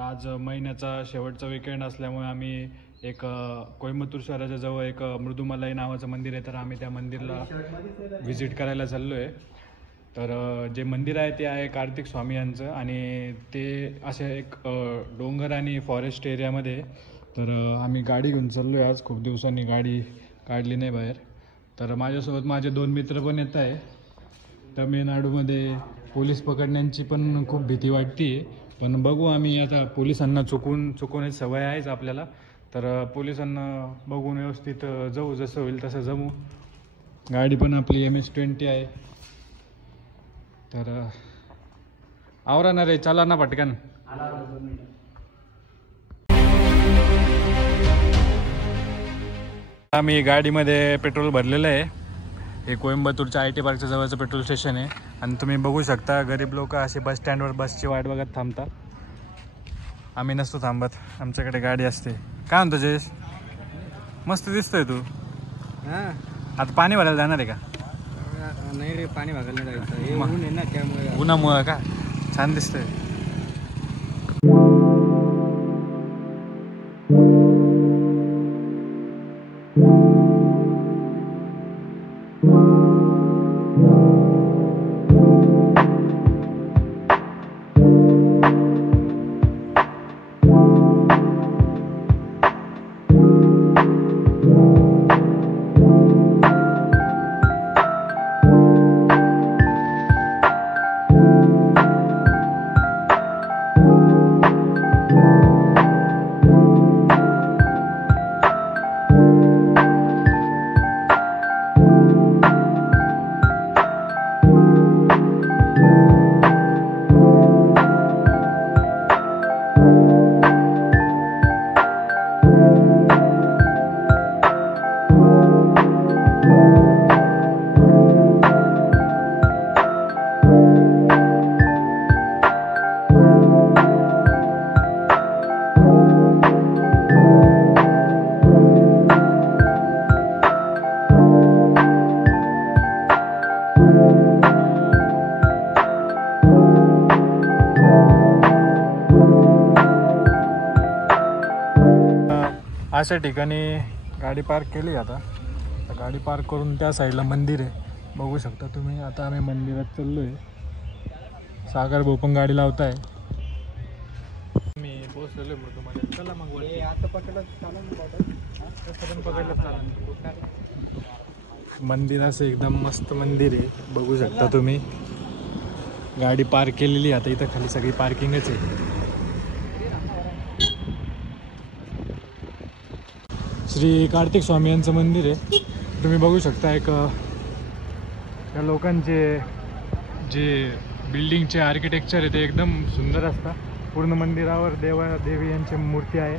आज महिन्याचा शेवटचा वीकेंड असल्यामुळे आम्ही एक कोइंबतूर शहराच्या जवळ एक मृदुमलाई नावाचं मंदिर आहे, तर आम्ही त्या मंदिरला व्हिजिट करायला चाललो आहे। तर जे मंदिर आहे ते आहे कार्तिक स्वामी यांचं आणि ते असे एक डोंगर आणि फॉरेस्ट एरियामध्ये। तर आम्ही गाडी घेऊन चाललो आहे, आज खूप दिवसांनी गाडी काढली नाही बाहेर। तर माझ्यासोबत माझे 2 मित्र पण येत आहे। तमिळनाडूमध्ये पोलीस पकडण्याची पण खूप भीती वाटते, पण बघू आम्ही आता पोलिसांना चुकवण्याची सवय आहेच आपल्याला। तर पोलिसांना बघून व्यवस्थित जाऊ, जसं होईल तसं जमू। गाडी पण आपली MS-20 आहे। तर आवरा ना रे, चला ना पटकन। आम्ही गाडीमध्ये पेट्रोल भरलेलं आहे। हे कोइंबतूरच्या IT पार्कच्या जवळचं पेट्रोल स्टेशन आहे आणि तुम्ही बघू शकता गरीब लोक असे बस स्टँडवर बसची वाट बघत थांबतात। आम्ही नसतो थांबत, आमच्याकडे गाडी असते। काय म्हणतो जयेश, मस्त दिसतोय तू। हां, आता पाणी भरायला जाणार आहे का? नाही रे, पाणी भरायला जायचं, हे ऊन आहे ना त्यामुळे। उन्हामुळं का? छान दिसतंय। अशा ठिकाणी गाडी पार्क केली। आता गाडी पार्क करून त्या साईडला मंदिर आहे, बघू शकता तुम्ही। आता आम्ही मंदिरात चाललो आहे। सागर भाऊ पण गाडी लावत आहे। मी पोहोचलेलो आहे मृदुमलाई। चला मग वरती। आता पकडलं मंदिर असं एकदम मस्त मंदिर आहे, बघू शकता तुम्ही। गाडी पार्क केलेली आता इथं खाली सगळी पार्किंगच आहे। श्री कार्तिक स्वामी यांचं मंदिर आहे, तुम्ही बघू शकता। एक त्या लोकांचे जे बिल्डिंगचे आर्किटेक्चर आहे ते एकदम सुंदर असतात। पूर्ण मंदिरावर देवी यांची मूर्ती आहे।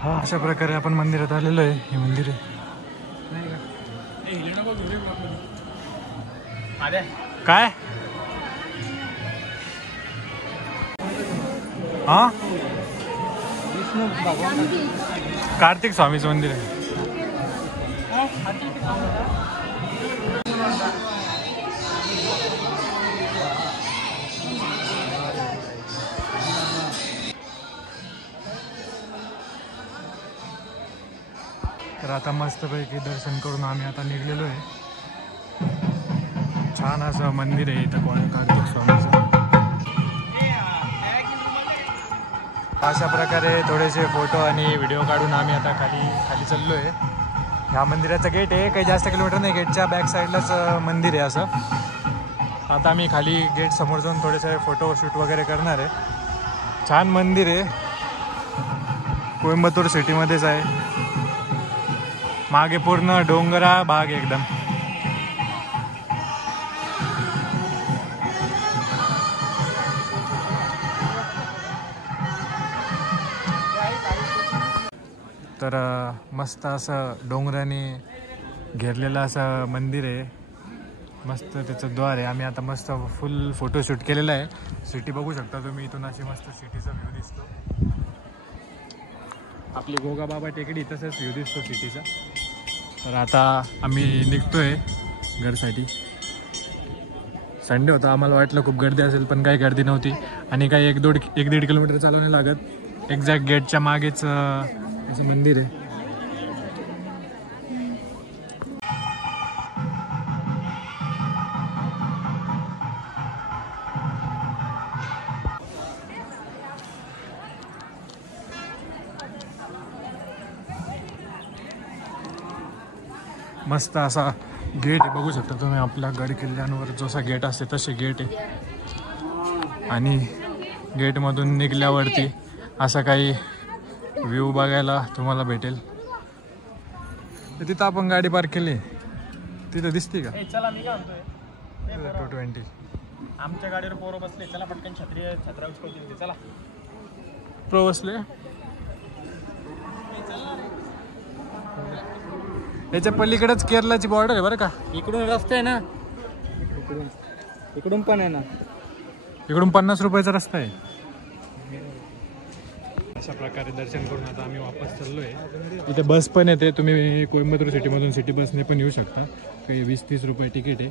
हा, अशा प्रकारे आपण मंदिरात आलेलो आहे। हे मंदिर आहे काय? हा, विष्णू भगवान कार्तिक स्वामीचं मंदिर आहे। तर आता मस्तपैकी दर्शन करून आम्ही आता निघलेलो आहे। छान असं मंदिर आहे इथं कार्तिक स्वामीचं। अशा प्रकारे थोडेसे फोटो आणि व्हिडिओ काढून आम्ही आता खाली चाललो आहे। ह्या मंदिराचं गेट आहे, काही जास्त किलोमीटर नाही, गेटच्या बॅक साईडलाच मंदिर आहे असं। आता आम्ही खाली गेट समोर जाऊन थोडेसे फोटो शूट वगैरे करणार आहे। छान मंदिर आहे, कोइंबतूर सिटीमध्येच आहे। मागे पूर्ण डोंगरा भाग एकदम। तर मस्त असं डोंगराने घेरलेलं असं मंदिर आहे, मस्त त्याचं द्वार आहे। आम्ही आता मस्त फुल फोटोशूट केलेला आहे। सिटी बघू शकता तुम्ही, इथून अशी मस्त सिटीचा व्ह्यू दिसतो। आपली गोगाबाबा टेकडी तसंच व्ह्यू दिसतो सिटीचा। तर आता आम्ही निघतोय घरसाठी। संडे होता, आम्हाला वाटलं खूप गर्दी असेल पण काही गर्दी नव्हती। आणि काही 1-1.5 किलोमीटर चालवणे लागत. एक्झॅक्ट गेटच्या मागेच असं मंदिर आहे. मस्त असा गेट आहे, बघू शकता तुम्ही. आपल्या गड किल्ल्यांवर जसा गेट असते तसे गेट आहे. आणि गेटमधून निघाल्यावरती असा काही व्ह्यू बघायला तुम्हाला भेटेल. तिथं आपण गाडी पार्क केली, तिथं दिसते का? चला मी काय म्हणतोय 220. आमच्या गाडीवर पोरं बसले, चला पटकन छत्रा उचलतील ते. चला प्रो बसले. याच्या पलीकडेच केरळची बॉर्डर आहे बरं का. इकडून रस्ता आहे ना, इकडून पण आहे ना. इकडून 50 रुपयाचा रस्ता आहे. अशा प्रकारे दर्शन करून आता आम्ही वापस चाललो आहे. इथे बस पण येते, तुम्ही कोइंबतूर सिटीमधून सिटी बसने पण येऊ शकता. काही 20-30 रुपये तिकीट आहे,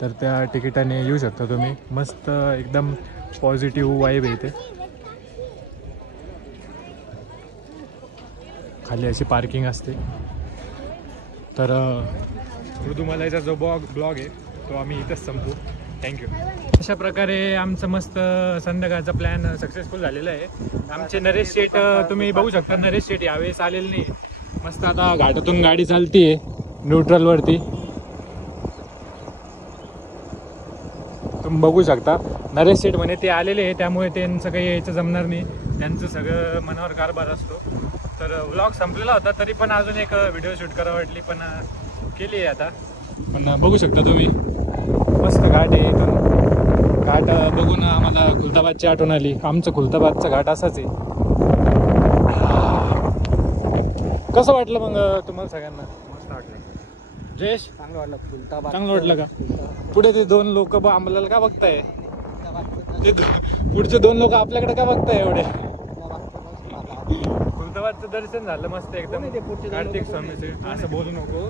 तर त्या तिकिटाने येऊ शकता तुम्ही. मस्त एकदम पॉझिटिव्ह वाईब आहे इथे. खाली अशी पार्किंग असते. तर मृदुमलाईचा जो ब्लॉग आहे तो आम्ही इथंच संपू. थँक्यू. अशा प्रकारे आमचं मस्त संध्याकाळचा प्लॅन सक्सेसफुल झालेला आहे. आमचे नरेश शेठ तुम्ही बघू शकता. नरेश शेठ यावेळेस आलेले नाही. मस्त आता घाटातून गाडी चालतीये न्यूट्रलवरती, तुम्ही बघू शकता. नरेश शेठ म्हणे ते आलेले आहे, त्यामुळे त्यांचं काही यायचं जमणार नाही. त्यांचं सगळं मनावर कारभार असतो. तर व्लॉग संपलेला होता, तरी पण अजून एक व्हिडिओ शूट करा वाटली, पण केली आहे आता. पण बघू शकता तुम्ही मस्त घाट आहे. इथून घाट बघून आम्हाला खुलताबादची आठवण आली. आमचं खुलताबादचा घाट असाच आहे. कसं वाटलं मग तुम्हाला सगळ्यांना? मस्त वाटलं जयेश, चांगलं वाटलं. खुलताबाद चांगलं वाटलं का? पुढे ते 2 लोक आम्हाला का बघताय? ते पुढचे 2 लोक आपल्याकडे का बघताय एवढे? खुलताबादचं दर्शन झालं मस्त एकदम. कार्तिक स्वामीचे असं बोलू नको.